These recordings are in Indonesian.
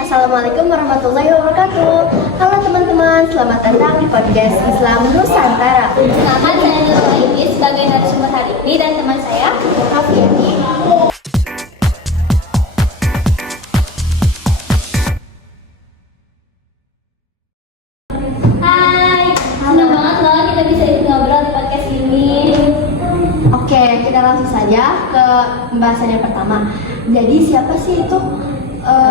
Assalamualaikum warahmatullahi wabarakatuh. Halo teman-teman, selamat datang di podcast Islam Nusantara. Nama saya Nurul Aini sebagai narasumber hari ini dan teman saya Afiani. Hai, senang banget loh kita bisa ikut ngobrol di podcast ini. Oke, kita langsung saja ke pembahasan yang pertama. Jadi siapa sih itu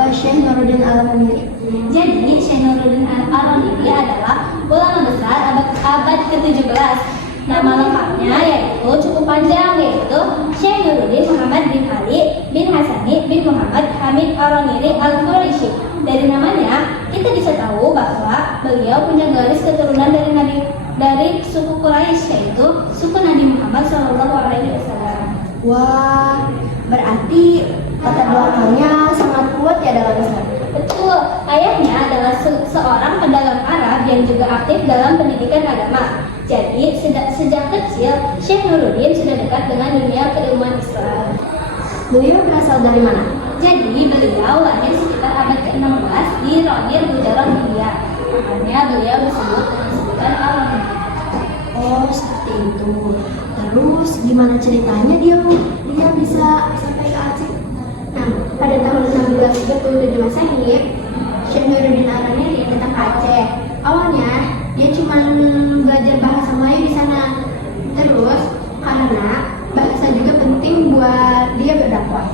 Syekh Nuruddin Al-Amiri? Jadi, Syekh Nuruddin Al-Amiri adalah ulama besar abad ke-17. Nama lengkapnya yaitu cukup panjang, yaitu Syekh Nuruddin Muhammad bin Ali bin Hasani bin Muhammad Hamid Al-Amiri Al-Quraisy. Dari namanya, kita bisa tahu bahwa beliau punya garis keturunan dari suku Quraisy, yaitu suku Nabi Muhammad SAW. Wah, berarti latar belakangnya sangat kuat ya dalam Islam. Betul, ayahnya adalah seorang pedagang Arab yang juga aktif dalam pendidikan agama. Jadi, sejak kecil, Syekh Nuruddin sudah dekat dengan dunia keilmuan Islam. Beliau berasal dari mana? Jadi, beliau lahir sekitar abad ke-16 di Ronir, Gujarat, India. Makanya beliau disebut dengan sebutan Al-Amiri. Oh, seperti itu. Terus gimana ceritanya dia bisa sampai ke Aceh? Nah, pada tahun 1627 Masehi, Syekh Nuruddin Al-Amiri datang ke Aceh. Awalnya, dia cuma belajar bahasa Melayu di sana. Terus, karena bahasa juga penting buat dia berdakwah.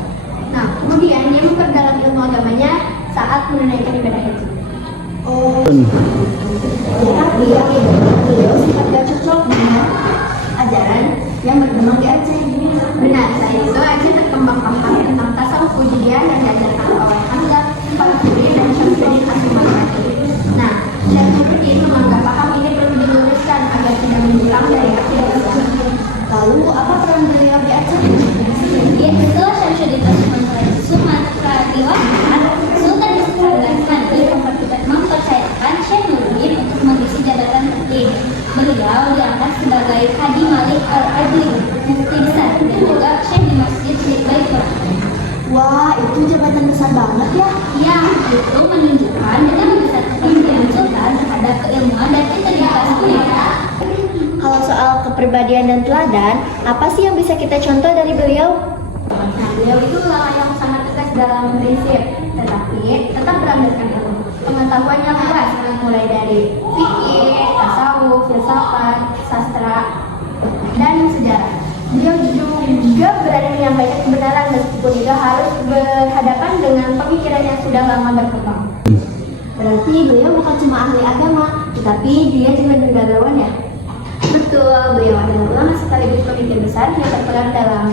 Nah, kemudian dia memperdalam ilmu agamanya saat menunaikan ibadah haji. Oh, tapi beliau sempat gak cocok dengan ajaran yang berkembang di Aceh. Benar, saat itu Aceh terkembang paham tentang tasawuf wujudiyah yang diajarkan oleh Hamzah Al-Farabi dan Syamsuddin As-Sumatera. Nah, Syekh Nuruddin menganggap paham ini perlu diluruskan agar tidak menyimpang dari akidah Islam. Lalu apa peran beliau di Aceh? Yaitu Syamsuddin As-Sumatera diwakilkan Sultan Iskandar mempercayakan Syekh Nuruddin untuk mengisi jabatan penting. Beliau diangkat sebagai Hadi Malik Al-Adli, mufti besar, dan juga Syekh di Masjid Baitur. Wah, itu jabatan besar banget ya. Ya, itu menunjukkan dengan besar kepercayaan Sultan terhadap keilmuan dan integritas beliau. Kalau soal kepribadian dan teladan, apa sih yang bisa kita contoh dari beliau? Nah, beliau itu ulama yang sangat tegas dalam prinsip, tetapi tetap berlandaskan ilmu. Pengetahuannya luas, mulai dari fikih, tasawuf, filsafat, sastra, dan sejarah. Beliau juga berani menyampaikan kebenaran meskipun juga harus berhadapan dengan pemikiran yang sudah lama berkembang. Berarti beliau bukan cuma ahli agama, tetapi dia juga negarawan ya? Betul, beliau adalah ulama sekaligus pemikir besar yang berperan dalam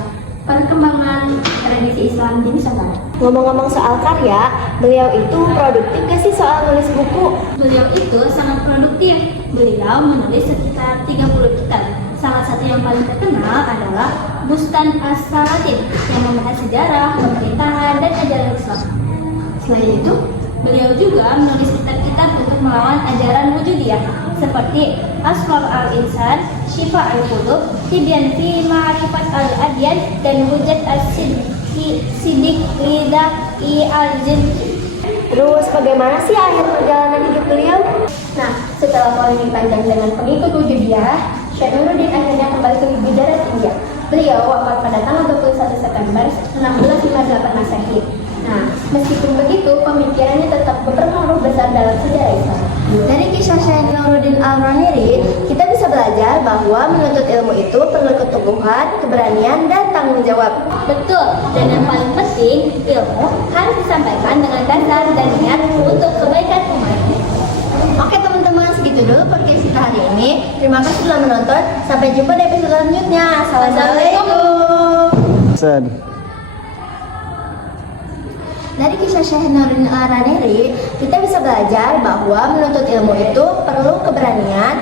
perkembangan tradisi Islam di Nusantara. Ngomong-ngomong soal karya, beliau itu produktif gak sih soal nulis buku? Beliau itu sangat produktif. Beliau menulis sekitar 30 kitab. Salah satu yang paling terkenal adalah Bustan As-Salatin yang membahas sejarah, pemerintahan, dan ajaran Islam. Selain itu, beliau juga menulis kitab-kitab untuk melawan ajaran wujudiyah seperti Asrar Al-Insan, Syifa Al-Qulub, Tibyan fi Ma'rifat Al-Adyan, dan Hujjat As-Siddiq Lidah Al-Jinki. terus bagaimana sih akhir perjalanan hidup beliau? Nah, setelah polemik panjang dengan pengikut wujudiyah, Syekh Nuruddin akhirnya kembali ke Gujarat, India. Beliau wafat pada tanggal 21 September 1658 Masehi. Nah, meskipun begitu, pemikirannya tetap berpengaruh besar dalam sejarah Islam. Dari kisah Syekh Nuruddin Al-Amiri, kita bisa belajar bahwa menuntut ilmu itu perlu keteguhan, keberanian, dan tanggung jawab. Betul, dan yang paling penting, ilmu harus disampaikan dengan dasar dan niat untuk kebaikan umat. Oke teman-teman, segitu dulu podcast kita hari ini. Terima kasih telah menonton. Sampai jumpa di episode selanjutnya. Assalamualaikum. Dari kisah Syekh Nuruddin Al-Amiri, kita bisa belajar bahwa menuntut ilmu itu perlu keberanian,